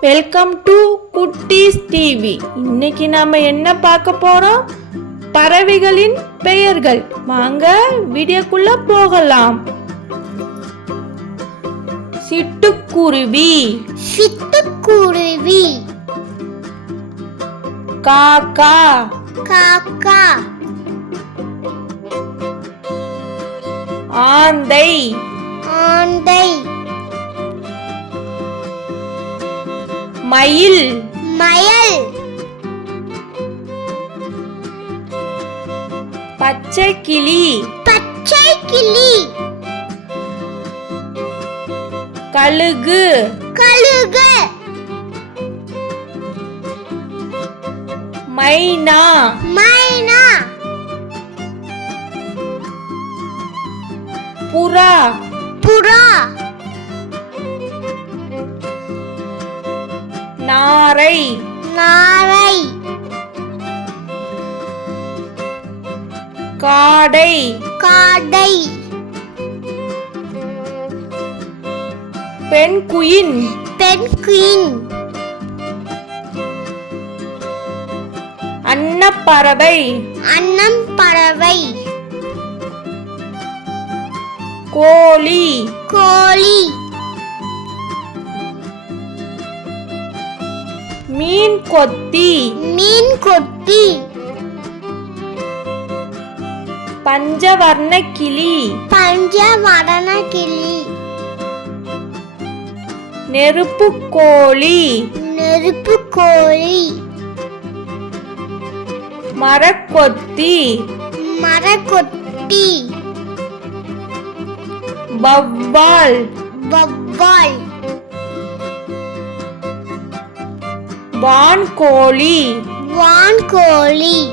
Welcome to குட்டீஸ் TV. இன்னைக்கு நாம என்ன பார்க்க போறோம்? பறவைகளின் பெயர்கள். வாங்க வீடியோக்குள்ள போகலாம். சிட்டுக்குருவி, சிட்டுக்குருவி. காக்கா, காக்கா. ஆந்தை, ஆந்தை. மயில், மயில். பச்சை கிளி, பச்சை கிளி. கழுகு, கழுகு. மைனா, மைனா. புறா, புறா. நாரை, நாரை. காடை, காடை. Penguin, penguin. அன்னப்பறவை, அன்னம் பறவை. கோழி, கோழி. மீன் கொத்தி, மீன் கொத்தி. பஞ்சவர்ண கிளி, பஞ்சவர்ண கிளி. நெருப்பு கோழி, நெருப்பு கோழி. மரக்கொத்தி, மரக்கொத்தி. வவ்வால், வவ்வால். வான்கோழி, வான்கோழி.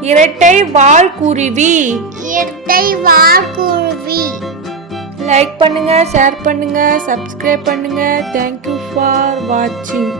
இரட்டை வால்குருவி. இரட்டை வால்குருவி. லைக் பண்ணுங்க, ஷேர் பண்ணுங்க, சப்ஸ்கிரைப் பண்ணுங்க. தேங்க்யூ ஃபார் வாட்சிங்.